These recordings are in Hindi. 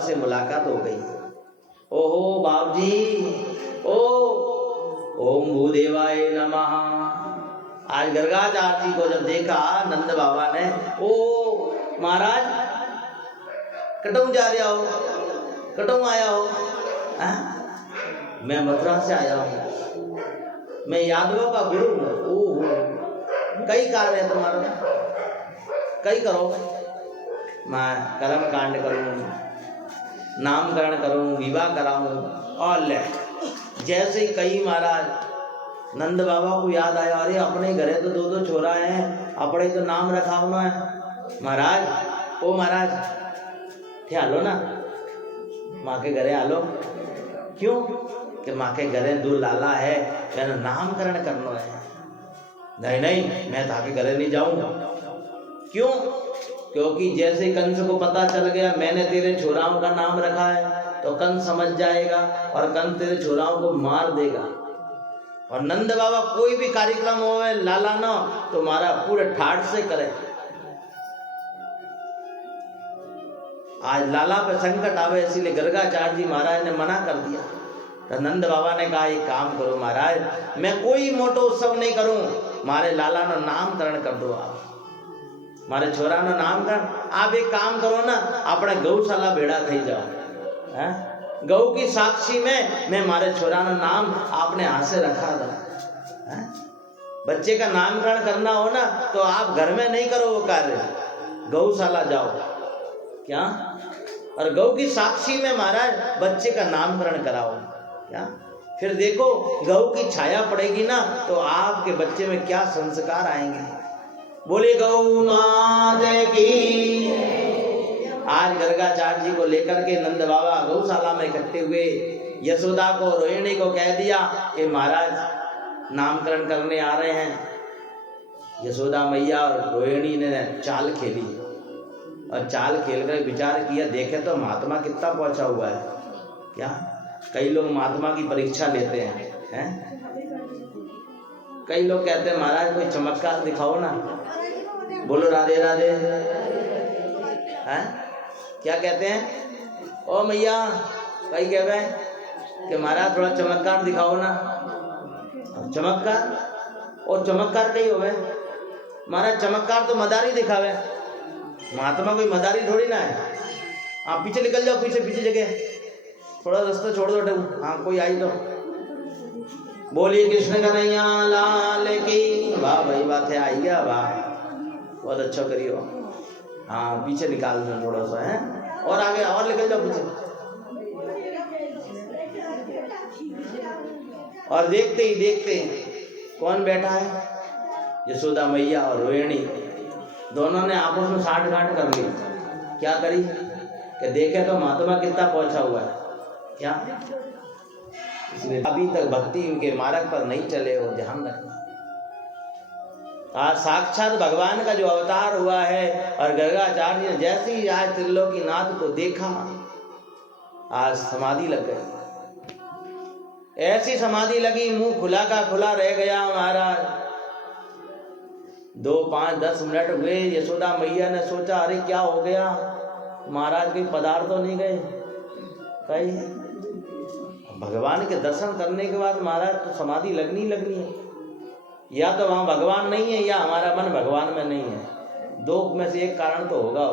से मुलाकात हो गई। ओहो बाप जी, ओ ओम भूदेवाय नमः। आज गर्गाचार्य जी को जब देखा नंद बाबा ने, ओ महाराज कटऊ जा रहे हो, कटऊ आया हो? मैं मथुरा से आया हूँ, मैं यादवों का गुरु हूँ। ओहो, कई कार्य है तुम्हारा, कई करो। मैं कर्म कांड करूँ, नामकरण करूँ, विवाह कराऊँ, और ले जैसे ही कई महाराज नंद बाबा को याद आया, अरे अपने घरे तो दो दो छोरा हैं, अपने तो नाम रखा होना है। महाराज, ओ महाराज थे आलो ना, माँ के घरे आलो। क्यों? कि माँ के घरे दो लाला है, मैंने नामकरण करना है। नहीं नहीं, मैं ताके घरे नहीं जाऊंगा। क्यों? क्योंकि जैसे कंस को पता चल गया मैंने तेरे छोराओं का नाम रखा है, तो कंस समझ जाएगा और कंस तेरे छोराओं को मार देगा। और नंद बाबा कोई भी कार्यक्रम हो लाला ना तो मारा पूरे ठाठ से करे। आज लाला पे संकट आवे, इसीलिए गर्गाचार्य जी महाराज ने मना कर दिया। तो नंद बाबा ने कहा एक काम करो महाराज, मैं कोई मोटो उत्सव नहीं करूं, मारे लाला ना नामकरण कर दो। आप मारे छोरा ना नामकरण, आप एक काम करो ना, अपने गौशाला भेड़ा थी जाओ, है गौ की साक्षी में मैं मारे छोरा ना नाम आपने हाथ से रखा था। बच्चे का नामकरण करना हो ना तो आप घर में नहीं करो वो कार्य, गौशाला जाओ। क्या? और गौ की साक्षी में महाराज बच्चे का नामकरण कराओ। क्या? फिर देखो गौ की छाया पड़ेगी ना तो आपके बच्चे में क्या संस्कार आएंगे। बोले गौ माता की। आज गर्गाचार्य जी को लेकर के नंद बाबा गौशाला में इकट्ठे हुए। यशोदा को, रोहिणी को कह दिया कि महाराज नामकरण करने आ रहे हैं। यशोदा मैया और रोहिणी ने चाल खेली और चाल खेलकर विचार किया, देखे तो महात्मा कितना पहुंचा हुआ है। क्या? कई लोग महात्मा की परीक्षा लेते हैं? कई लोग कहते हैं महाराज कोई चमत्कार दिखाओ ना। बोलो राधे राधे। हैं? क्या कहते हैं? ओ मैया, कई कह रहे कि महाराज थोड़ा चमत्कार दिखाओ ना। चमत्कार? और चमत्कार कई हो गए महाराज, चमत्कार तो मदारी दिखावे, महात्मा कोई मदारी थोड़ी ना है। आप पीछे निकल जाओ, पीछे पीछे जगह थोड़ा रास्ता छोड़ दो। हाँ कोई आई तो बोलिए कृष्ण कन्हैया लाल की। वाह भाई, बात है, आई गया, वाह बहुत अच्छा करियो। हाँ पीछे निकाल दो थोड़ा सा, है और आगे और निकल जाओ पीछे। और देखते ही देखते कौन बैठा है? यशोदा मैया और रोहिणी दोनों ने आपस में साठ गांठ कर ली। क्या करी? कि देखे तो महात्मा कितना पहुंचा हुआ है। क्या? इसलिए अभी तक भक्ति इनके मार्ग पर नहीं चले हो, ध्यान रखना। आज साक्षात भगवान का जो अवतार हुआ है और गर्गाचार्य ने जैसे ही आज त्रिलोकीनाथ को देखा, आज समाधि लग गई। ऐसी समाधि लगी, मुंह खुला का खुला रह गया महाराज। 2, 5, 10 मिनट हुए। यशोदा मैया ने सोचा अरे क्या हो गया महाराज, कोई पदार्थ तो नहीं गए कहीं? भगवान के दर्शन करने के बाद महाराज तो समाधि लगनी है। या तो वहां भगवान नहीं है या हमारा मन भगवान में नहीं है, दो में से एक कारण तो होगा।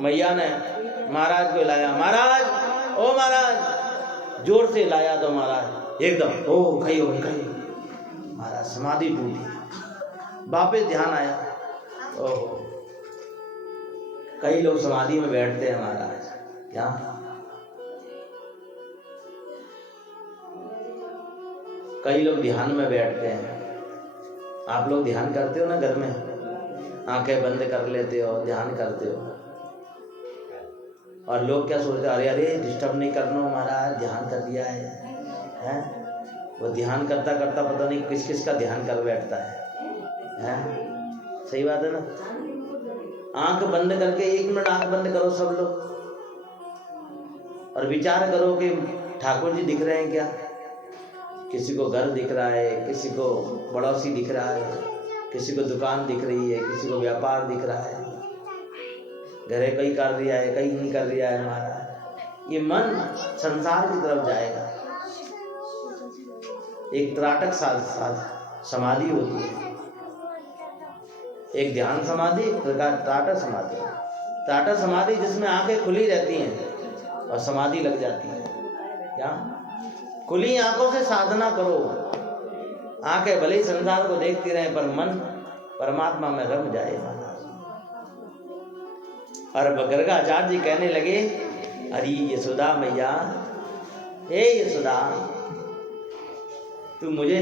मैया ने महाराज को लाया, महाराज ओ महाराज, जोर से लाया तो महाराज एकदम ओ खई हो गई। महाराज समाधि टूटी, वापस ध्यान आया। ओह, कई लोग समाधि में बैठते हैं महाराज। क्या? कई लोग ध्यान में बैठते हैं। आप लोग ध्यान करते हो ना घर में, आंखें बंद कर लेते हो, ध्यान करते हो। और लोग क्या सोचते हैं, अरे अरे डिस्टर्ब नहीं करना महाराज, ध्यान कर दिया है? वो ध्यान करता करता पता नहीं किस किस का ध्यान कर बैठता है? सही बात है ना? आंख बंद करके 1 मिनट आंख बंद करो सब लोग और विचार करो कि ठाकुर जी दिख रहे हैं क्या? किसी को घर दिख रहा है, किसी को पड़ोसी दिख रहा है, किसी को दुकान दिख रही है, किसी को व्यापार दिख रहा है। घरे कहीं कर रिया है, कहीं नहीं कर रिया है महाराज। ये मन संसार की तरफ जाएगा। एक त्राटक समाधि होती है, एक ध्यान समाधि, एक त्राटक समाधि। त्राटक समाधि जिसमें आंखें खुली रहती हैं और समाधि लग जाती है। क्या खुली आंखों से साधना करो, आंखें भले ही संसार को देखती रहे पर मन परमात्मा में रम जाए। और गर्गाचार्य जी कहने लगे, अरे यशोदा मैया, हे यशोदा, तू मुझे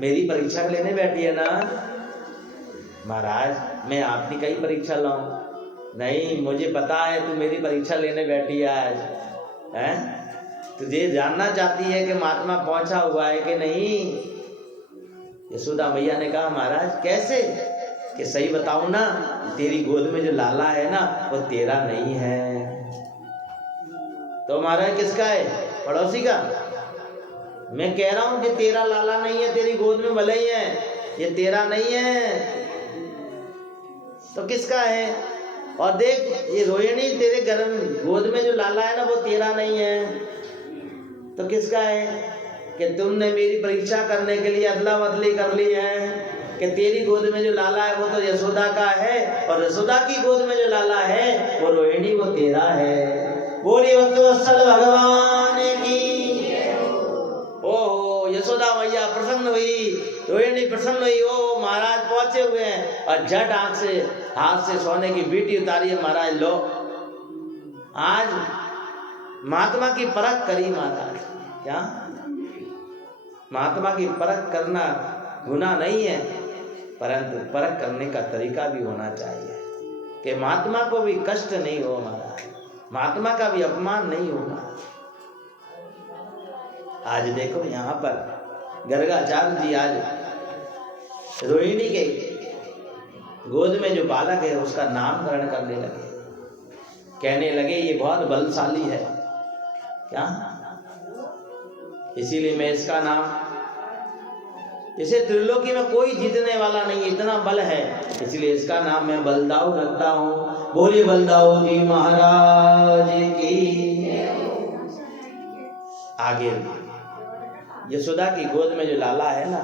मेरी परीक्षा लेने बैठी है ना? महाराज, मैं आपकी कई परीक्षा लाऊं? नहीं, मुझे पता है तू मेरी परीक्षा लेने बैठी है आज, हैं? तुझे जानना चाहती है कि महात्मा पहुंचा हुआ है कि नहीं। यशोदा मैया ने कहा, महाराज कैसे? कि सही बताऊं ना, तेरी गोद में जो लाला है ना वो तेरा नहीं है। तो महाराज किसका है? पड़ोसी का। मैं कह रहा हूं कि तेरा लाला नहीं है, तेरी गोद में भले ही है, ये तेरा नहीं है। तो किसका है? और देख ये रोहिणी, तेरे घर गोद में जो लाला है ना वो तेरा नहीं है। तो किसका है? कि तुमने मेरी परीक्षा करने के लिए अदला बदली कर ली है कि तेरी गोद में जो लाला है वो तो यशोदा का है, और यशोदा की गोद में जो लाला है वो रोहिणी, वो तेरा है। बोलिए भक्तवत्सल भगवान की। ओहो, यशोदा मैया प्रसन्न हुई, रोहिणी प्रसन्न हुई। ओ महाराज पहुंचे हुए हैं, और झट आंख से हाथ से सोने की बीटी उतारी है। महाराज लो, आज महात्मा की परख करी महाराज। क्या महात्मा की परख करना गुनाह नहीं है, परंतु परख करने का तरीका भी होना चाहिए कि महात्मा को भी कष्ट नहीं हो महाराज, महात्मा का भी अपमान नहीं होगा। आज देखो यहाँ पर गर्गाचार्य जी आज रोहिणी के गोद में जो बालक है उसका नामकरण करने लगे। कहने लगे ये बहुत बलशाली है। क्या? इसीलिए मैं इसका नाम, इसे त्रिलोकी में कोई जीतने वाला नहीं, इतना बल है, इसलिए इसका नाम मैं बलदाऊ रखता हूँ। बोलिए बलदाऊ जी महाराज की। आगे यशोदा की गोद में जो लाला है ना,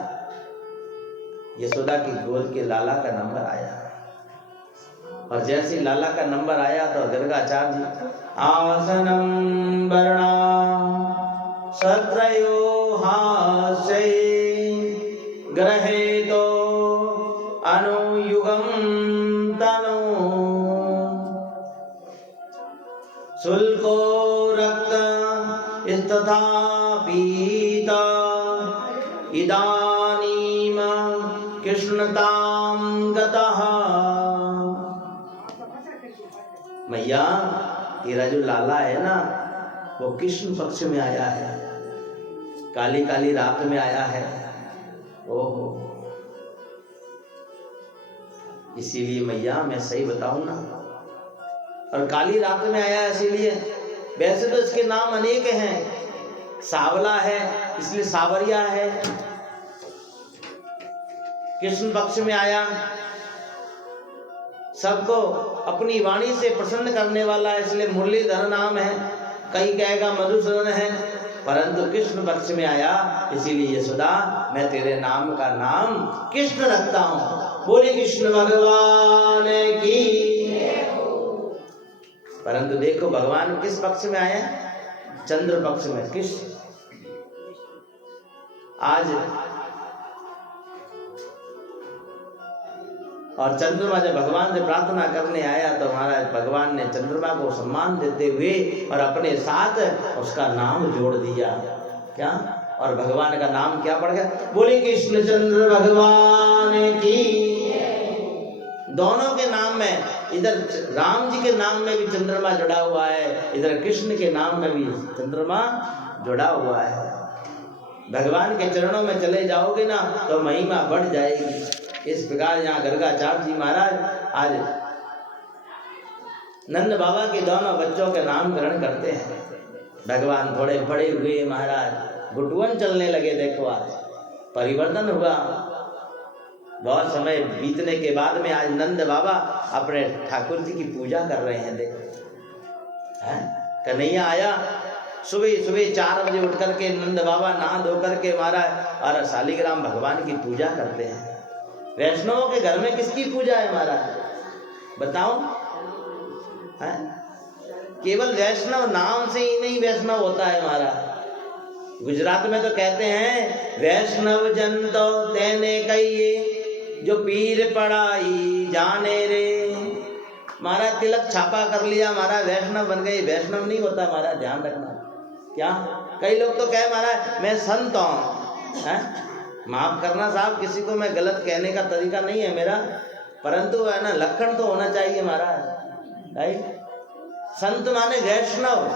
यशोदा की गोद के लाला का नंबर आया, और जैसे लाला का नंबर आया तो गर्गाचार्य जी आसनम वर्णा सत्रयो हास्ये ग्रहे तो अनुयुगम तनु शुल्को रक्त तथा पीता इदानीम कृष्णतां गतः। मैया, तेरा जो लाला है ना वो कृष्ण पक्ष में आया है, काली काली रात में आया है। ओहो, इसीलिए मैया मैं सही बताऊं ना, और काली रात में आया है इसीलिए। वैसे तो इसके नाम अनेक हैं, सावला है इसलिए सावरिया है, कृष्ण पक्ष में आया, सबको अपनी वाणी से प्रसन्न करने वाला है इसलिए मुरलीधर नाम है, कई कहेगा मधुसूदन है, परंतु कृष्ण पक्ष में आया इसीलिए यशोदा मैं तेरे नाम का नाम कृष्ण रखता हूं। बोले कृष्ण भगवान की। परंतु देखो भगवान किस पक्ष में आए? चंद्र पक्ष में कृष्ण। आज और चंद्रमा जब भगवान से प्रार्थना करने आया तो महाराज भगवान ने चंद्रमा को सम्मान देते हुए और अपने साथ उसका नाम जोड़ दिया। क्या? और भगवान का नाम क्या पड़ गया? बोले कृष्ण चंद्र भगवान की। दोनों के नाम में, इधर राम जी के नाम में भी चंद्रमा जुड़ा हुआ है, इधर कृष्ण के नाम में भी चंद्रमा जुड़ा हुआ है। भगवान के चरणों में चले जाओगे ना तो महिमा बढ़ जाएगी। इस प्रकार यहाँ गर्गाचार्य जी महाराज आज नंद बाबा के दोनों बच्चों के नामकरण करते हैं। भगवान थोड़े बड़े हुए महाराज, घुटुअन चलने लगे। देखो आज परिवर्तन हुआ। बहुत समय बीतने के बाद में आज नंद बाबा अपने ठाकुर जी की पूजा कर रहे हैं। देखो कन्हैया आया सुबह सुबह 4 बजे उठ करके नंद बाबा नहा धो करके महाराज और शालिग्राम भगवान की पूजा करते हैं। वैष्णवों के घर में किसकी पूजा है महाराज बताओ? है केवल वैष्णव नाम से ही नहीं वैष्णव होता है महाराज। गुजरात में तो कहते हैं वैष्णव जन तो तेने कहिए जो पीर पढ़ाई जाने रे। महाराज तिलक छापा कर लिया महाराज वैष्णव बन गए, वैष्णव नहीं होता महाराज, ध्यान रखना। क्या कई लोग तो कहे महाराज मैं संत हूँ। माफ करना साहब, किसी को मैं गलत कहने का तरीका नहीं है मेरा, परंतु है ना लक्षण तो होना चाहिए महाराज। राइट, संत माने वैष्णव।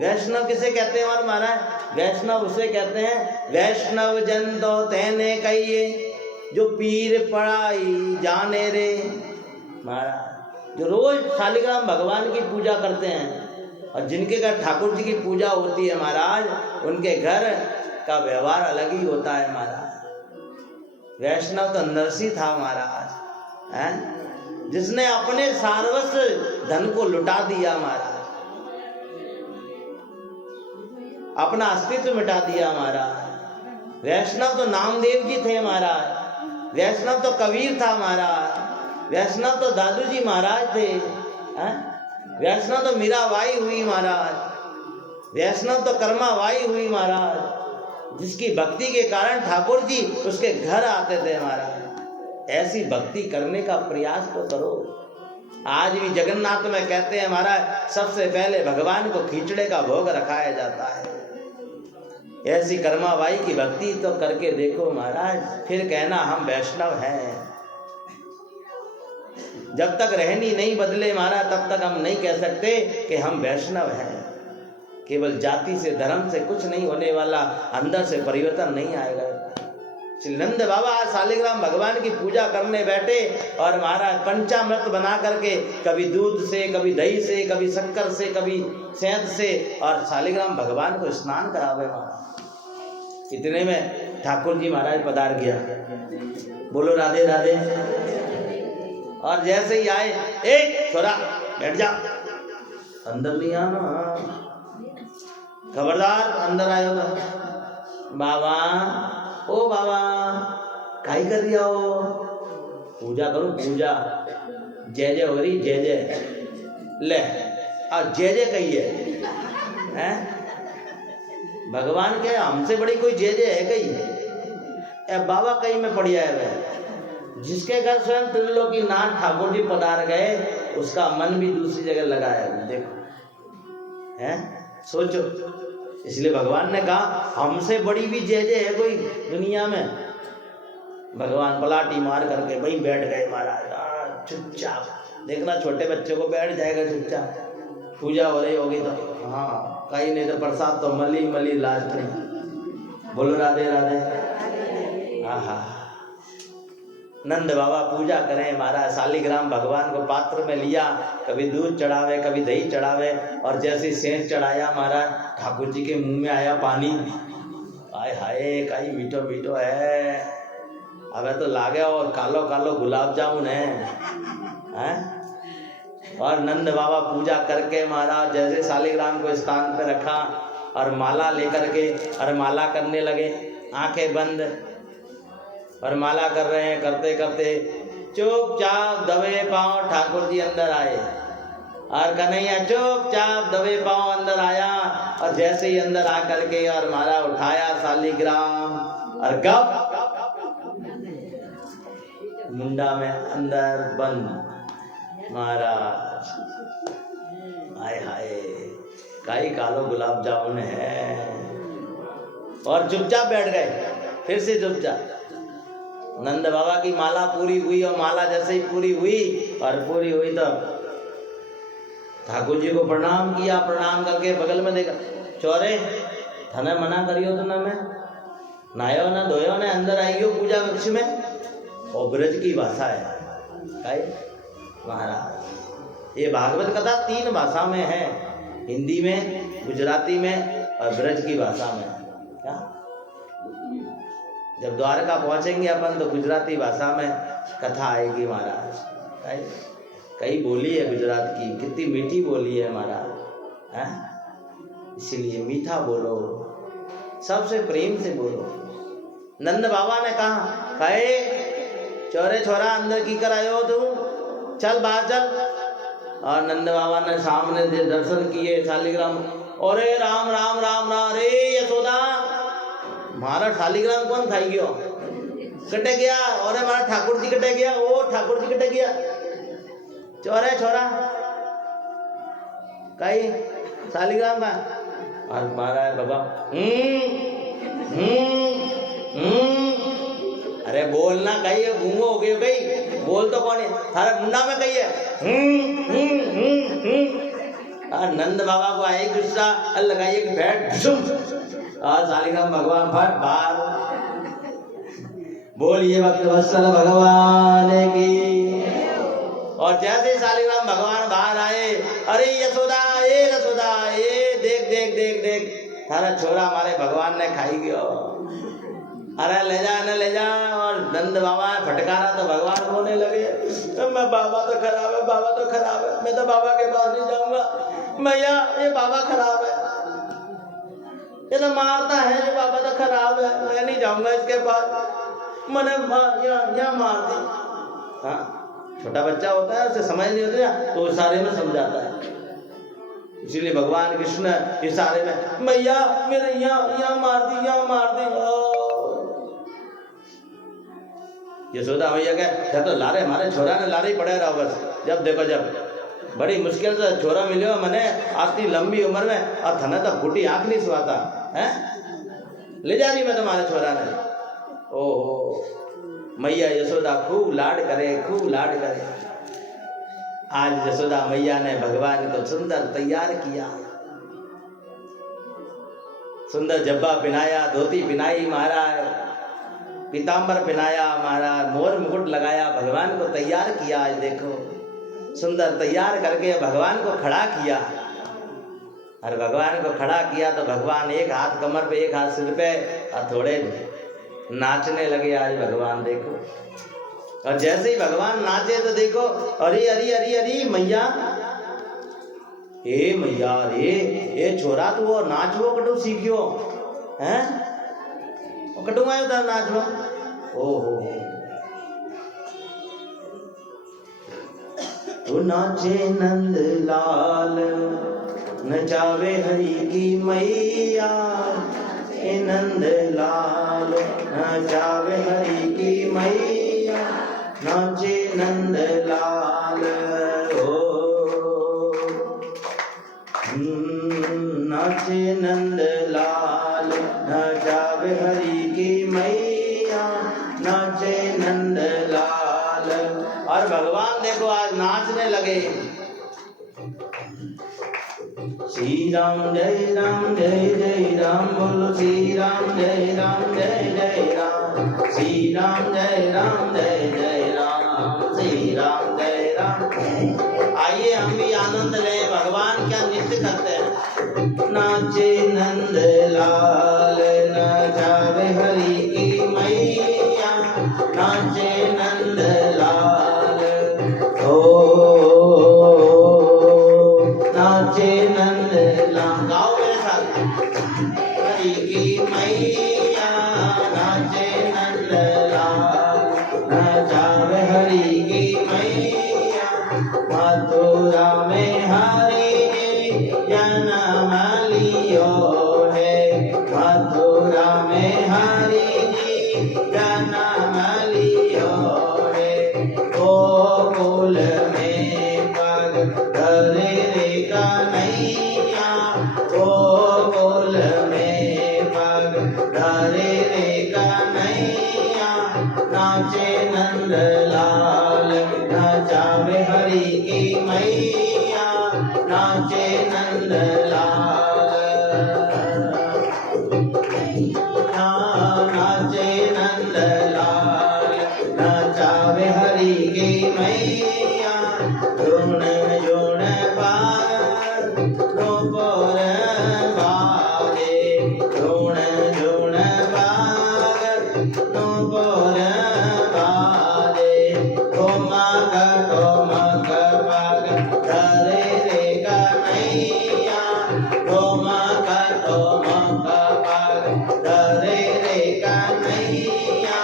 वैष्णव किसे कहते हैं और महाराज? वैष्णव उसे कहते हैं वैष्णव जन तो तेने कहिए जो पीर पढ़ाई जाने रे। महाराज जो रोज शालिग्राम भगवान की पूजा करते हैं और जिनके घर ठाकुर जी की पूजा होती है महाराज, उनके घर का व्यवहार अलग ही होता है महाराज। वैष्णव तो नरसी था महाराज, हैं जिसने अपने सार्वस्व धन को लुटा दिया महाराज, अपना अस्तित्व मिटा दिया महाराज। वैष्णव तो नामदेव जी थे महाराज, वैष्णव तो कबीर था महाराज, वैष्णव तो दादू जी महाराज थे, वैष्णव तो मीराबाई हुई महाराज, वैष्णव तो कर्माबाई हुई महाराज, जिसकी भक्ति के कारण ठाकुर जी उसके घर आते थे महाराज। ऐसी भक्ति करने का प्रयास तो करो। आज भी जगन्नाथ में कहते हैं महाराज सबसे पहले भगवान को खिचड़े का भोग रखाया जाता है। ऐसी कर्माबाई की भक्ति तो करके देखो महाराज, फिर कहना हम वैष्णव हैं। जब तक रहनी नहीं बदले महाराज तब तक हम नहीं कह सकते कि हम वैष्णव हैं। केवल जाति से धर्म से कुछ नहीं होने वाला, अंदर से परिवर्तन नहीं आएगा। श्री नंद बाबा आज शालिग्राम भगवान की पूजा करने बैठे और महाराज पंचामृत बना करके कभी दूध से, कभी दही से, कभी शक्कर से, कभी शहद से, और शालिग्राम भगवान को स्नान करावे महाराज। इतने में ठाकुर जी महाराज पधार गया। बोलो राधे राधे। और जैसे ही आए, एक छोरा बैठ जा, अंदर नहीं आना, खबरदार अंदर आयो तो। बाबा ओ बाबा काई कर दिया हो? पूजा करूं पूजा, जय जय हो रही, जय जय ले और जय जय कहिए हैं? भगवान के हमसे बड़ी कोई जय जय है कही? बाबा कहीं में पड़ जाए वह। जिसके घर स्वयं त्रिलोकी नाथ ठाकुर जी पधार गए उसका मन भी दूसरी जगह लगा है। देखो हैं, सोचो। इसलिए भगवान ने कहा हमसे बड़ी भी जय जय है कोई दुनिया में? भगवान पलाटी मार करके वहीं बैठ गए महाराज चुपचाप। देखना छोटे बच्चों को बैठ जाएगा चुपचाप, पूजा हो रही होगी तो हाँ, कहीं नहीं तो प्रसाद तो मली मली लाज नहीं। बोलो राधे राधे। आहा, नंद बाबा पूजा करें महाराज। शालिग्राम भगवान को पात्र में लिया, कभी दूध चढ़ावे, कभी दही चढ़ावे, और जैसे सेंध चढ़ाया महाराज ठाकुर जी के मुंह में आया पानी। आय हाय कई मीठो मीठो है। अब तो लागे और कालो कालो गुलाब जामुन है। और नंद बाबा पूजा करके महाराज जैसे शालिग्राम को स्थान पे रखा और माला लेकर के और माला करने लगे, आंखें बंद और माला कर रहे हैं। करते करते चुपचाप दबे पांव ठाकुर जी अंदर आए और कन्हैया चुपचाप दबे पांव अंदर आया। और जैसे ही अंदर आकर के और माला उठाया शालिग्राम और गप मुंडा में अंदर बंद महाराज। हाय हाय काई कालो गुलाब जामुन है। और चुपचाप बैठ गए, फिर से चुपचाप। नंद बाबा की माला पूरी हुई और माला जैसे ही पूरी हुई और पूरी हुई तो ठाकुर जी को प्रणाम किया। प्रणाम करके बगल में देखा, चौरे थाने मना करियो तो ना मैं नायो ना धोयो ना अंदर आइयो पूजा कक्ष में। और ब्रज की भाषा है महाराज। ये भागवत कथा 3 भाषा में है, हिंदी में, गुजराती में और ब्रज की भाषा में। क्या जब द्वारका पहुंचेंगे अपन तो गुजराती भाषा में कथा आएगी महाराज। कई बोली है गुजरात की, कितनी मीठी बोली है महाराज, है? इसीलिए मीठा बोलो, सबसे प्रेम से बोलो। नंद बाबा ने कहा, कहे चोरे छोरा अंदर की कर आयो तू, चल बाहर चल। और नंद बाबा ने सामने से दर्शन किए शालिग्राम। अरे राम राम राम राम, रे यशोदा मारा शालिग्राम कौन खाई गयो, कटे गया। और हमारा ठाकुर जी कटे गया, ओ ठाकुर जी कटे गया। चोरे छोरा कई शालिग्राम का। और मारा है बाबा, अरे बोलना कही गूंगो हो गए कही, बोल तो कौन है थारा मुंडा में कही है। नंद बाबा को आई गुस्सा, लगाइए कि बैठ। और शालिग्राम भगवान फट बाहर। बोलिए भक्त वत्सल भगवान की। और जैसे शालिग्राम भगवान बाहर आए, अरे यशोदा ए देख देख देख देख थारा छोरा हमारे भगवान ने खाई गयो। अरे ले जा न ले जा। और नंद बाबा फटकारा तो भगवान रोने लगे, मैं बाबा तो खराब है, बाबा तो खराब है, मैं तो बाबा के पास नहीं जाऊंगा। मैया ये बाबा खराब है, ये तो मारता है, ये बाबा तो खराब है, मैं नहीं जाऊंगा इसके पास, मैंने यहाँ मार दी। हाँ, छोटा बच्चा होता है, उसे समझ नहीं होती ना, तो इशारे में समझाता है। इसीलिए भगवान कृष्ण इशारे में, मैया मेरे यहाँ मार दी, यहाँ मार दी। यशोदा भैया कहे, तो लारे हमारे छोरा ने लारे पड़े रहो बस। जब देखो जब बड़ी मुश्किल से छोरा मिलो मैंने, आती लंबी उम्र में, और थने तो फूटी आंख नहीं सुहाता है, ले जा रही मैं तुम्हारे छोरा ने। ओहो, मैया यशोदा खूब लाड करे, खूब लाड करे। आज यशोदा मैया ने भगवान को सुंदर तैयार किया, सुंदर जब्बा पहनाया, धोती पहनाई महाराज, पीताम्बर पहनाया महाराज, मोर मुकुट लगाया, भगवान को तैयार किया। आज देखो सुंदर तैयार करके भगवान को खड़ा किया। और भगवान को खड़ा किया तो भगवान एक हाथ कमर पे, एक हाथ सिर पे, और थोड़े नाचने लगे आज भगवान। देखो, और जैसे ही भगवान नाचे तो देखो, अरे अरे अरे अरे मैया, ए मैया रे, ए छोरा तू वो नाचवो कटू सीखियो हैं, कटू आयो था नाचवा। ओहो, तो नाचे नंद लाल, नचावे हरि की मैया, ए नंद लाल नचावे हरि की मैया, नाचे नंद लाल। ओ नाचे नंद लाल, नचावे हरि की मैया, नाचे नंद लाल। और भगवान देखो आज नाचने लगे। श्री राम जय राम जय जय राम, बोलो श्री राम जय राम जय जय राम, श्री राम जय राम जय जय राम, श्री राम जय राम। आइए हम भी आनंद लें, भगवान क्या नृत्य करते हैं। नाचे नंद लाल, नचावे हरि की मैया, नाचे नंद लाल। नाचे नंद लाल, गाओ मेरे साथ, हरि की मैया, नाचे नंद लाल, नचावे हरि की मैया, मथुरा में हरि ने जन्म लियो है, मथुरा में हरि ने जन्म लियो है, गोकुल में पग धरे रे कन्हैया, गोकुल में पग धरे रे कन्हैया, नाचे नंद लाल, नचावे हरि की मैया, नाचे नंद लाल। नाचे नंद लाल, नचावे हरि की मैया, ऋण जुण पार नूपुर बाजे, ऋण जुण पार धरे रे कन्हैया धोमा का पाग धरे रे कन्हैया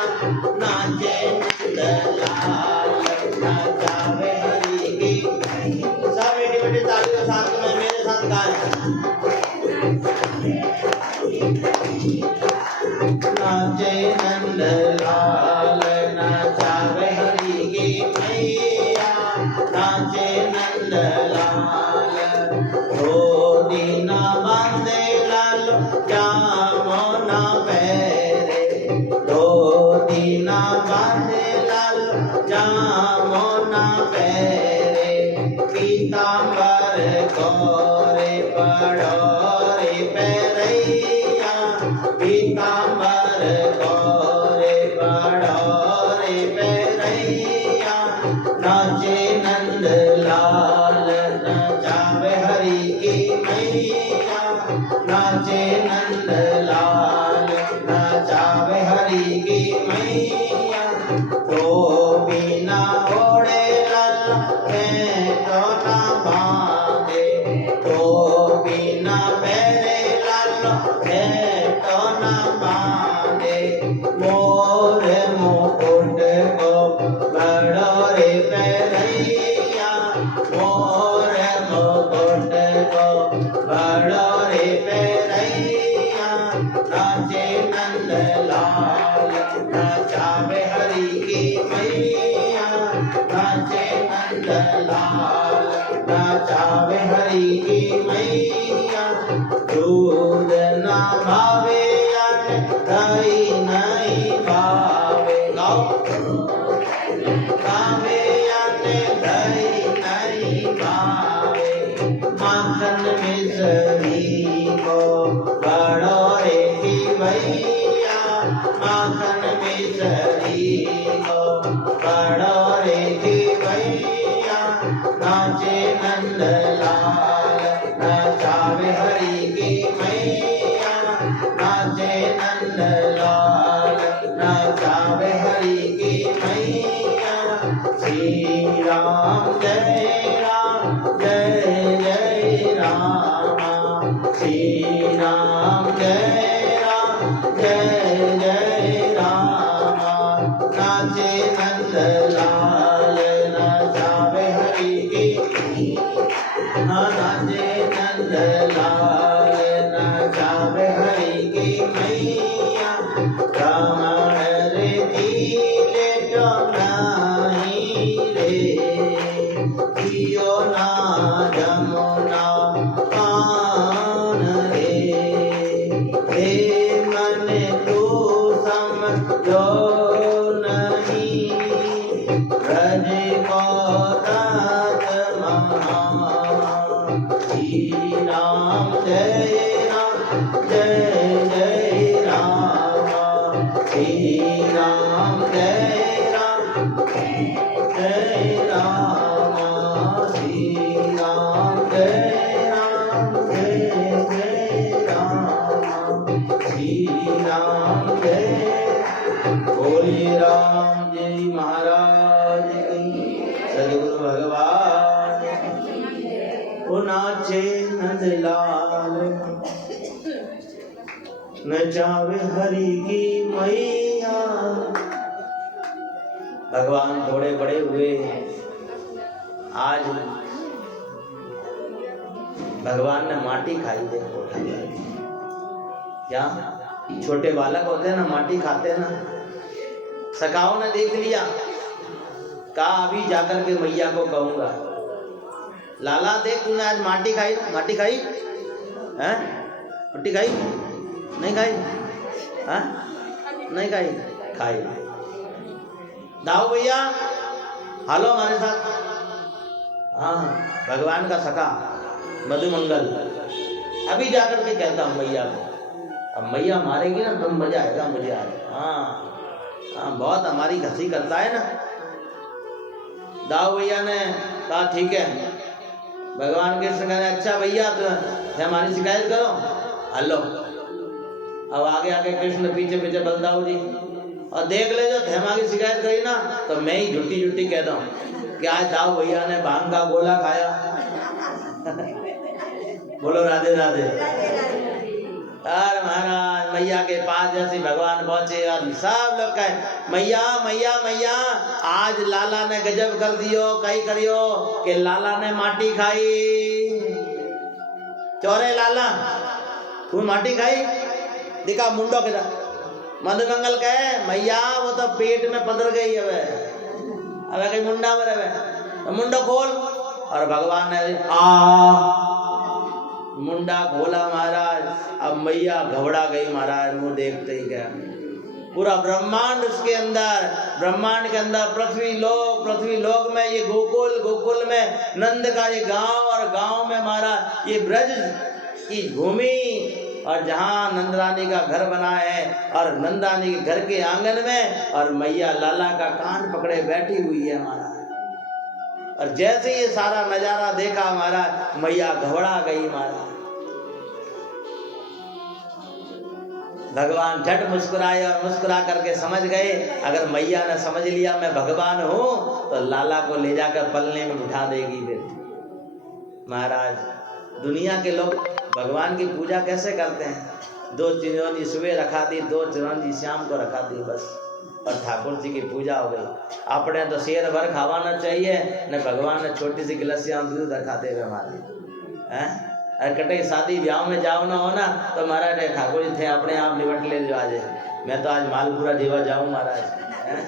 नाचे नंदलाल नचावे हरि की। सब बेटी बेटी ताली के साथ में मेरे साथ गाएं। नाचे नंदलाल नचावे हरि की मैया नाचे नंदलाल दो दीना बांधे लाल जामुना पैरे दो दीना बांधे लाल जामुना पैरे पीतांबर कोरे पड़ोरे पैरैया पीतांबर कोरे पड़ोरे पैरैया नाचे नंदलाल नचावे हरि की मैया नाचे नंदलाल नचावे हरि की मैया तो बिना ओढ़े लाल मैं तो ना बांधे तो बिना पैरे लाल मैं तो ना बांधे मोर मुकुट को बड़ोरे पैरैया मोर मुकुट को बड़ोरे पैरैया नाचे नंदलाल नचावे हरि की मैया नाचे नंदलाल नचावे हरि की मैया दूध ना भावे दही नहीं भावे गाओ भावे दही नहीं भावे माखन मिश्री को बड़ोरे की भैया माखन मिश्री को बड़ोरे की भैया नाचे नंदलाल नचावे हरि की मैया नाचे नंदलाल नचावे हरि की मैया श्री राम जय राम श्री राम जय राम नाचे नंदलाल नचावे हरि की नाचे नंदलाल नचावे हरि की मैया रमण रे दिले तो नहीं रे जियो ना जमुना पान रे हे मन तू समझो नहीं ब्रज को तात महा श्री राम जय राम श्री राम जय राम श्री राम जय श्री राम जय बोले राम जय महाराज की सद्गुरु भगवान ओ नाचे नंदलाल नचावे हरि की मैया। भगवान थोड़े बड़े हुए आज भगवान ने माटी खाई देखो क्या छोटे बालक होते हैं ना माटी खाते हैं ना। सखाओं ने देख लिया कहा अभी जाकर के मैया को कहूंगा लाला देख तूने आज माटी खाई हैं रोटी खाई नहीं खाई हाँ नहीं खाई खाई दाऊ भैया हालो हमारे साथ हाँ भगवान का सखा मधुमंगल अभी जाकर के कहता हूँ मैया को। अब मैया मारेगी ना तब मजा आएगा मुझे आज। हाँ हाँ बहुत हमारी हंसी करता है ना। दाऊ भैया ने कहा ठीक है। भगवान कृष्ण कहने अच्छा भैया तो हमारी शिकायत करो हलो। अब आगे आगे कृष्ण पीछे पीछे बलदाऊ जी और देख ले जो हमारी शिकायत करी ना तो मैं ही झूठी झूठी कहता हूँ कि आज दाऊ भैया ने भांग का गोला खाया। बोलो राधे राधे। अरे महाराज मैया के पास जैसे भगवान पहुंचे और सब लोग कहे मैया मैया मैया, आज लाला ने गजब कर दियो, कई करियो कि लाला ने माटी खाई। चोरे लाला तू माटी खाई, दिखा मुंडो के मधुमंगल कहे मैया वो तो पेट में पदर गई है, अब कहीं मुंडा में रहे तो मुंडो खोल। और भगवान ने मुंडा खोला महाराज। अब मैया घबरा गई महाराज, मुंह देखते ही क्या पूरा ब्रह्मांड उसके अंदर, ब्रह्मांड के अंदर पृथ्वी लोक में ये गोकुल, गोकुल में नंद का ये गांव, और गांव में महाराज ये ब्रज की भूमि, और जहाँ नंदरानी का घर बना है और नंदरानी के घर के आंगन में और मैया लाला का कान पकड़े बैठी हुई है महाराज। और जैसे ये सारा नजारा देखा महाराज, मैया घबरा गई महाराज। भगवान झट मुस्कुराए और मुस्कुरा करके समझ गए, अगर मैया ने समझ लिया मैं भगवान हूं तो लाला को ले जाकर पलने में उठा देगी। फिर महाराज दुनिया के लोग भगवान की पूजा कैसे करते हैं, 2 चिरौंजी सुबह रखा दी, 2 चिरौंजी शाम को रखा दी बस, और ठाकुर जी की पूजा हो गई। अपने तो शेर भर खावाना चाहिए, न भगवान ने छोटी सी गिलसियां दूध रखाते हुए हमारे हैं। अरे कटे शादी ब्याह में जाओ ना हो ना तो महाराज ठाकुर जी थे अपने आप निपट ले जो आज मैं तो आज मालपुरा देवा जाऊं महाराज हैं।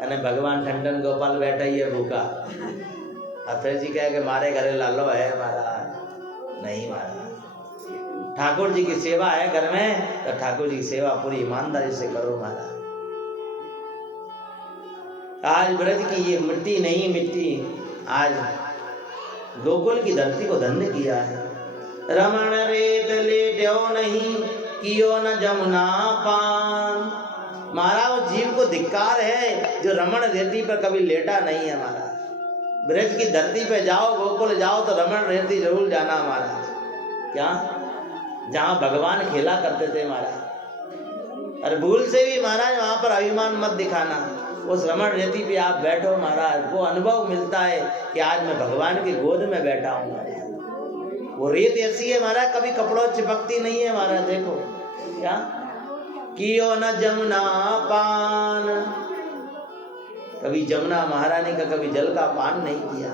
अने भगवान ठंडन गोपाल बैठा ही है भूखा, और फिर जी कहे कि मारे घरे लालो है महाराज। नहीं महाराज, ठाकुर जी की सेवा है घर में तो ठाकुर जी की सेवा पूरी ईमानदारी से करो महाराज। आज ब्रज की ये मिट्टी नहीं मिट्टी आज गोकुल की धरती को धन्य किया है। रमण रेत लेट्यो नहीं कियो न जमुना पान। महाराज वो जीव को धिक्कार है जो रमण रेती पर कभी लेटा नहीं है महाराज। ब्रज की धरती पे जाओ, गोकुल जाओ तो रमण रेती जरूर जाना महाराज। क्या जहाँ भगवान खेला करते थे महाराज। अरे भूल से भी महाराज वहां पर अभिमान मत दिखाना, उस रमण रेती पे आप बैठो महाराज, वो अनुभव मिलता है कि आज मैं भगवान की गोद में बैठा हूँ महाराज। वो रेत ऐसी है महाराज कभी कपड़ों चिपकती नहीं है महाराज। देखो क्या कियो न जमुना पान, कभी जमुना महारानी का कभी जल का पान नहीं किया,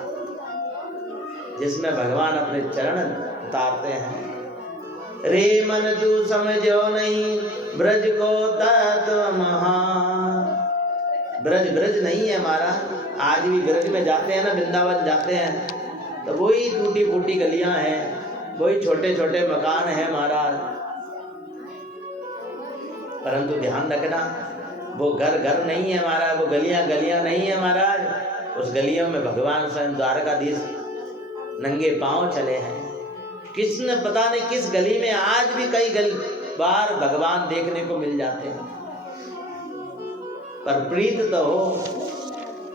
जिसमें भगवान अपने चरण उतारते हैं। रे मन तू समझो नहीं ब्रज को तत्व महान। ब्रज नहीं है हमारा, आज भी ब्रज में जाते हैं ना, वृंदावन जाते हैं तो वही टूटी फूटी गलियां हैं, वही छोटे छोटे मकान हैं महाराज। परंतु ध्यान रखना वो घर नहीं है महाराज, वो गलियां नहीं है महाराज। उस गलियों में भगवान स्वयं द्वारकाधीश नंगे पांव चले हैं। किसने पता नहीं किस गली में आज भी कई बार भगवान देखने को मिल जाते हैं। पर प्रीत तो हो,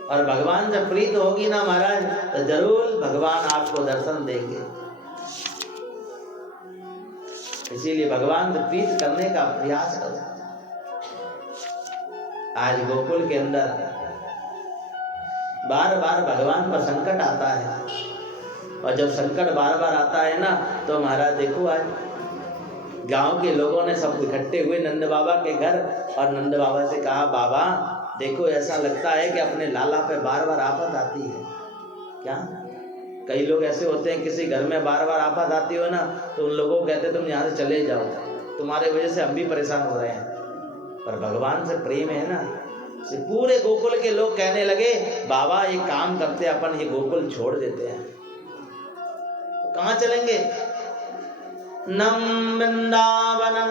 और भगवान से प्रीत होगी ना महाराज तो जरूर भगवान आपको दर्शन देंगे। इसीलिए भगवान से प्रीत करने का प्रयास करो। आज गोकुल के अंदर बार बार भगवान पर संकट आता है, और जब संकट बार बार आता है ना तो महाराज देखो आज गांव के लोगों ने सब इकट्ठे हुए नंद बाबा के घर, और नंद बाबा से कहा बाबा देखो ऐसा लगता है कि अपने लाला पे बार बार आफत आती है। क्या कई लोग ऐसे होते हैं किसी घर में बार बार आफत आती हो ना तो उन लोगों को कहते तुम यहाँ से चले जाओ, तुम्हारे वजह से हम भी परेशान हो रहे हैं। पर भगवान से प्रेम है ना, से पूरे गोकुल के लोग कहने लगे बाबा ये काम करते अपन ये गोकुल छोड़ देते हैं। तो कहाँ चलेंगे? नम वृंदावनम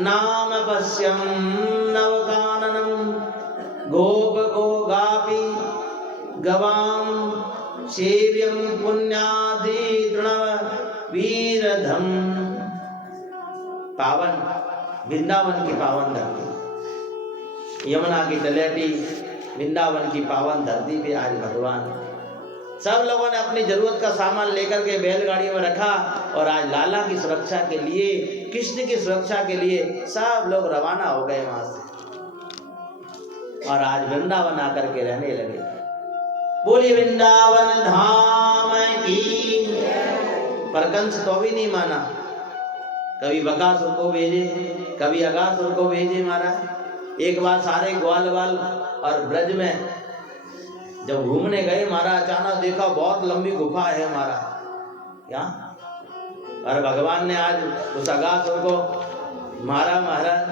नाम पश्यम नवकाननम गोप गोगापी गवाम सेव्यम पुण्यादि तृणव वीरधम। पावन वृंदावन की पावन धरती, यमुना की तलहटी वृंदावन की पावन धरती पे आज भगवान सब लोगों ने अपनी जरूरत का सामान लेकर के बैलगाड़ी में रखा, और आज लाला की सुरक्षा के लिए, कृष्ण की सुरक्षा के लिए सब लोग रवाना हो गए वहां से, और आज वृंदावन आकर के रहने लगे। बोली वृंदावन धाम की। पर कंस तो भी नहीं माना, कभी बकासुर को भेजे, कभी अगासुर को भेजे महाराज। एक बार सारे ग्वाल वाल और ब्रज में जब घूमने गए महाराज, अचानक देखा बहुत लंबी गुफा है महाराज, क्या? और भगवान ने आज उस अगासुर को मारा महाराज।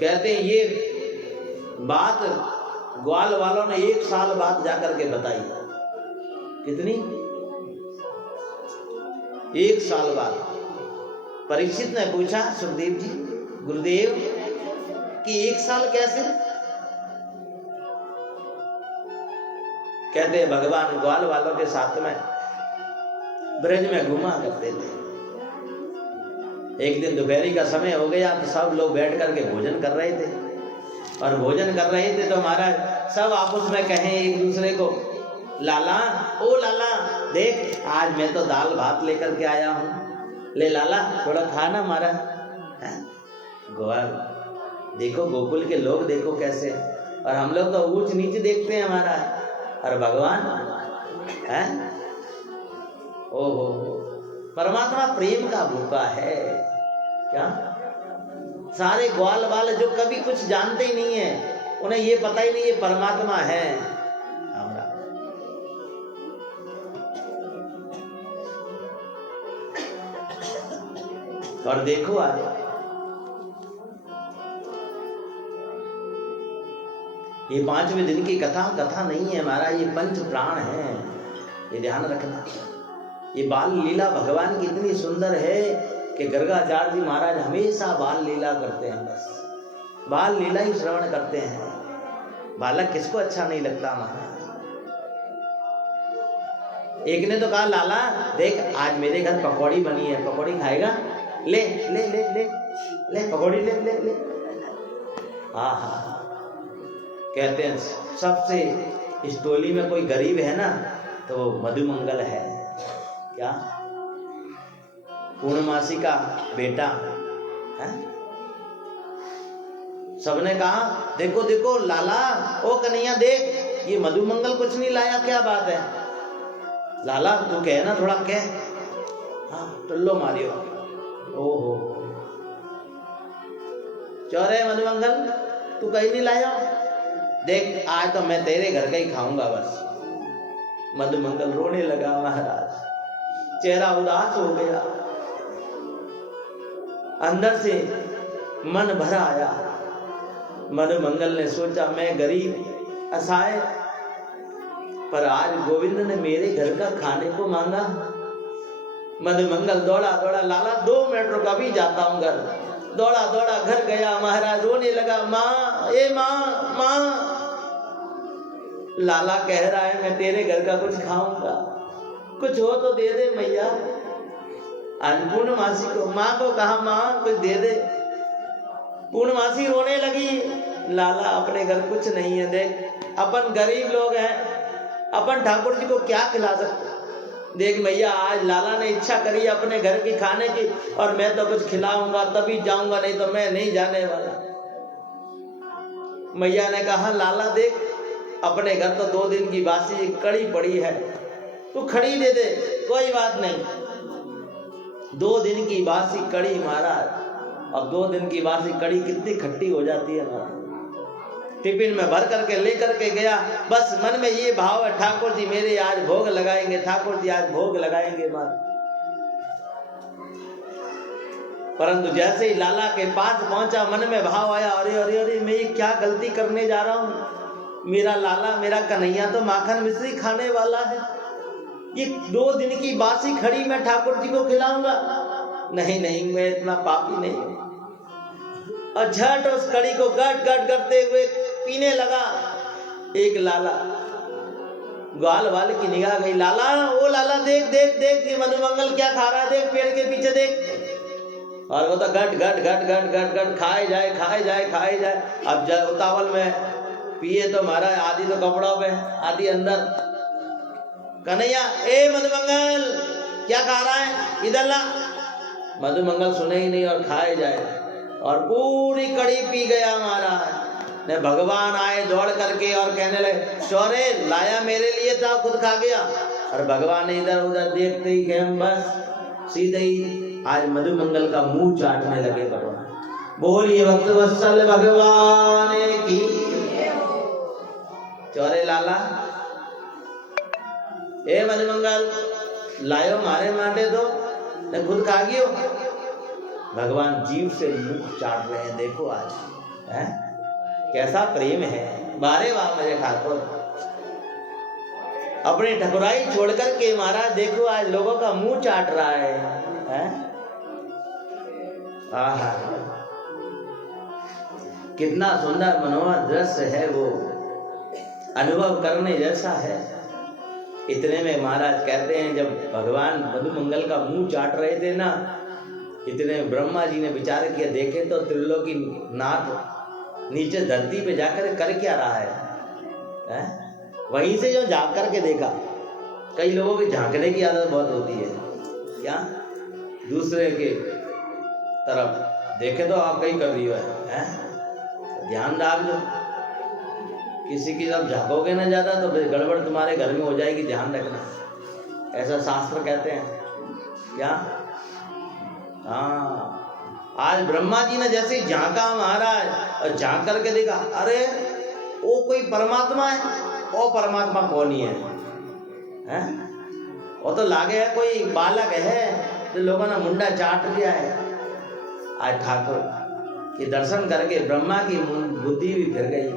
कहते हैं ये बात ग्वाल वालों ने 1 साल बाद जाकर के बताई। कितनी? 1 साल बाद। परीक्षित ने पूछा सुखदेव जी, गुरुदेव कि 1 साल कैसे? कहते हैं भगवान ग्वाल वालों के साथ में ब्रज में घुमा करते थे। एक दिन दोपहरी का समय हो गया तो सब लोग बैठ करके भोजन कर रहे थे, और भोजन कर रहे थे तो महाराज सब आपस में कहें एक दूसरे को, लाला ओ लाला देख आज मैं तो दाल भात लेकर के आया हूँ, ले लाला थोड़ा खाना मारा। गोवाल देखो, गोकुल के लोग देखो कैसे, और हम लोग तो ऊंच नीचे देखते हैं हमारा, और भगवान है ओहो परमात्मा प्रेम का भूखा है क्या? सारे ग्वाल वाले जो कभी कुछ जानते ही नहीं है, उन्हें ये पता ही नहीं ये परमात्मा है हमारा। और देखो आज ये 5वें दिन की कथा नहीं है हमारा, ये पंच प्राण है, ये ध्यान रखना। ये बाल लीला भगवान की इतनी सुंदर है कि गर्गाचार्य जी महाराज हमेशा बाल लीला करते हैं, बस बाल लीला ही श्रवण करते हैं। बालक किसको अच्छा नहीं लगता महाराज। एक ने तो कहा लाला देख आज मेरे घर पकौड़ी बनी है, पकौड़ी खाएगा? ले ले ले ले ले पकौड़ी ले ले ले। हाँ कहते हैं सबसे इस टोली में कोई गरीब है ना तो वो मधुमंगल है, क्या? पूर्णमासी का बेटा है। सबने कहा देखो देखो लाला ओ कन्हैया देख ये मधुमंगल कुछ नहीं लाया, क्या बात है? लाला तू कह ना थोड़ा कह। हाँ टुल्लो मारियो। ओहो चौरे मधुमंगल तू कहीं नहीं लाया, देख आज तो मैं तेरे घर का ही खाऊंगा बस। मधुमंगल रोने लगा महाराज, चेहरा उदास हो गया, अंदर से मन भरा आया। मधुमंगल ने सोचा मैं गरीब असहाय, पर आज गोविंद ने मेरे घर का खाने को मांगा। मधुमंगल दौड़ा दौड़ा लाला 2 मिनट रुका भी जाता हूं घर। दौड़ा दौड़ा घर गया महाराज, रोने लगा माँ ए माँ माँ। लाला कह रहा है मैं तेरे घर का कुछ खाऊंगा, कुछ हो तो दे दे मैया। पूर्णमासी को माँ को कहा माँ कुछ दे दे। पूर्णमासी रोने लगी, लाला अपने घर कुछ नहीं है, देख अपन गरीब लोग हैं, अपन ठाकुर जी को क्या खिला सकते। देख मैया आज लाला ने इच्छा करी अपने घर की खाने की, और मैं तो कुछ खिलाऊंगा तभी जाऊंगा, नहीं तो मैं नहीं जाने वाला। मैया ने कहा लाला देख अपने घर तो 2 दिन की बासी कड़ी पड़ी है, तू खड़ी दे दे कोई बात नहीं। 2 दिन की बासी कड़ी महाराज, अब 2 दिन की बासी कड़ी कितनी खट्टी हो जाती है महाराज। टिफिन में भर करके लेकर के गया, बस मन में ये भाव है ठाकुर जी मेरे आज भोग लगाएंगे, ठाकुर जी आज भोग लगाएंगे महाराज। परंतु जैसे ही लाला के पास पहुंचा मन में भाव आया अरे अरे अरे मैं ये क्या गलती करने जा रहा हूँ। मेरा लाला मेरा कन्हैया तो माखन मिश्री खाने वाला है, ये 2 दिन की बासी खड़ी मैं ठाकुर जी को खिलाऊंगा? नहीं नहीं मैं इतना पापी नहीं। और झट उस कड़ी को गट गट करते हुए पीने लगा। एक लाला ग्वाल वाले की निगाह गई, लाला ओ लाला देख देख देख ये मधुमंगल क्या खा रहा है, देख पेड़ के पीछे देख। और वो तो गट गट गट गट गट गट खाए जाए खाए जाए खाए जाए। अब जब उतावल में पिए तो महाराज आधी तो कपड़ों पे आधी अंदर। कन्हैया ए मधुमंगल क्या खा रहा है, इधर ला। मधुमंगल सुने ही नहीं और खाए जाए, और पूरी कड़ी पी गया महाराज। ने भगवान आए दौड़ करके और कहने लगे शौर्य लाया मेरे लिए था, खुद खा गया। और भगवान ने इधर उधर देखते ही हम बस सीधे ही आज मधुमंगल का मुंह चाटने लगे भगवान। बोलिए भक्त वत्सल भगवान की। चौरे लाला ए मधुमंगल लायो मारे माटे तो ने खुद खा गयो। भगवान जीव से मुख चाट रहे हैं, देखो आज है कैसा प्रेम है। बारे वाह मेरे ठाकुर, अपनी ठकुराई छोड़ करके महाराज देखो आज लोगों का मुंह चाट रहा है? आहा कितना सुंदर मनोहर दृश्य है, वो अनुभव करने जैसा है। इतने में महाराज कहते हैं जब भगवान मधुमंगल का मुंह चाट रहे थे ना, इतने ब्रह्मा जी ने विचार किया, देखे तो त्रिलोकी नाथ नीचे धरती पे जाकर कर क्या रहा है? वहीं से जो झांक करके देखा, कई लोगों की झांकने की आदत बहुत होती है, क्या दूसरे के तरफ देखे तो आप कहीं कर रही है? ध्यान डाल दो, किसी की जब झांकोगे ना ज्यादा तो फिर गड़बड़ तुम्हारे घर में हो जाएगी, ध्यान रखना, ऐसा शास्त्र कहते हैं। क्या? हाँ, आज ब्रह्मा जी ने जैसे ही झांका महाराज और झांक करके देखा, अरे वो कोई परमात्मा है, वो परमात्मा कौन ही है? वो तो लागे है कोई बालक है तो लोगों ने मुंडा चाट लिया है। आज ठाकुर के दर्शन करके ब्रह्मा की बुद्धि भी फिर गई,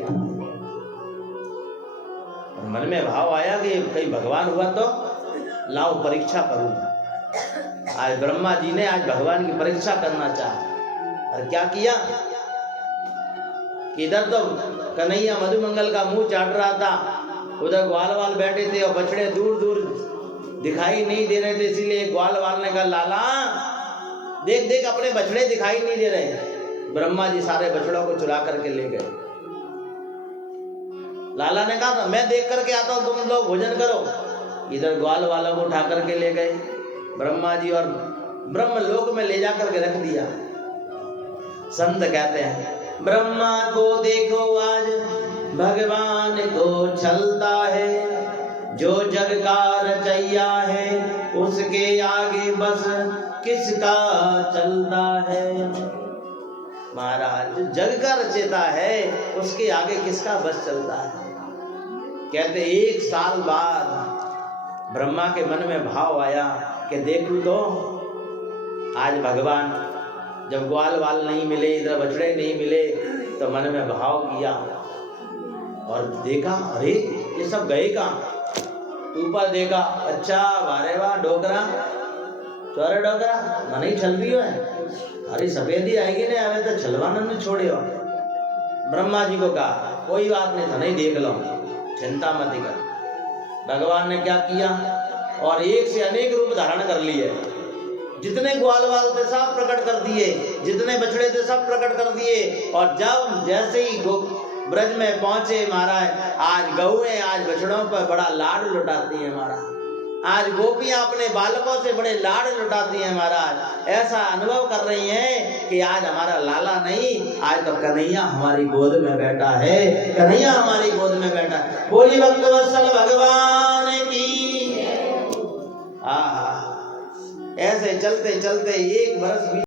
मन में भाव आया कि कहीं भगवान हुआ तो लाओ परीक्षा करूं। आज ब्रह्मा जी ने आज भगवान की परीक्षा करना चाहा और क्या किया, इधर तो कन्हैया मधुमंगल का मुंह चाट रहा था, उधर ग्वाल वाल बैठे थे और बछड़े दूर दूर दिखाई नहीं दे रहे थे, इसीलिए ग्वाल वाल ने कहा लाला देख देख अपने बछड़े दिखाई नहीं दे रहे। ब्रह्मा जी सारे बछड़ों को चुरा करके ले गए। लाला ने कहा था मैं देख करके आता हूं, तुम लोग भोजन करो। इधर ग्वाल वालों को उठा करके ले गए ब्रह्मा जी और ब्रह्म लोक में ले जा करके रख दिया। संत कहते हैं ब्रह्मा को देखो आज भगवान को छलता है, जो जग का रचैया है उसके आगे बस किसका चलता है। महाराज जग का रचेता है उसके आगे किसका बस चलता है। कहते 1 साल बाद ब्रह्मा के मन में भाव आया कि देखूं तो आज भगवान, जब ग्वाल वाल नहीं मिले, इधर बछड़े नहीं मिले, तो मन में भाव किया और देखा अरे ये सब गए कहाँ। ऊपर देखा, अच्छा वारे वाह डोकरा चौरे डोकरा मन ही छल रही है, अरे सफेदी आएगी ना, अवे तो छलवाना नहीं छोड़े हो। ब्रह्मा जी को कहा कोई बात नहीं था, नहीं देख लो, चिंता मत कर। भगवान ने क्या किया और एक से अनेक रूप धारण कर लिए। जितने ग्वाल वाल थे सब प्रकट कर दिए, जितने बछड़े थे सब प्रकट कर दिए। और जब जैसे ही ब्रज में पहुंचे महाराज, आज गौएं आज बछड़ों पर बड़ा लाड लुटाती है महाराज, आज गोपियां अपने बालकों से बड़े लाड लुटाती हैं महाराज। ऐसा अनुभव कर रही हैं कि आज हमारा लाला नहीं, आज तो कन्हैया हमारी गोद में बैठा है, कन्हैया हमारी गोद में बैठा है। बोली भक्त वत्सल भगवान की। ऐसे चलते चलते 1 बरस भी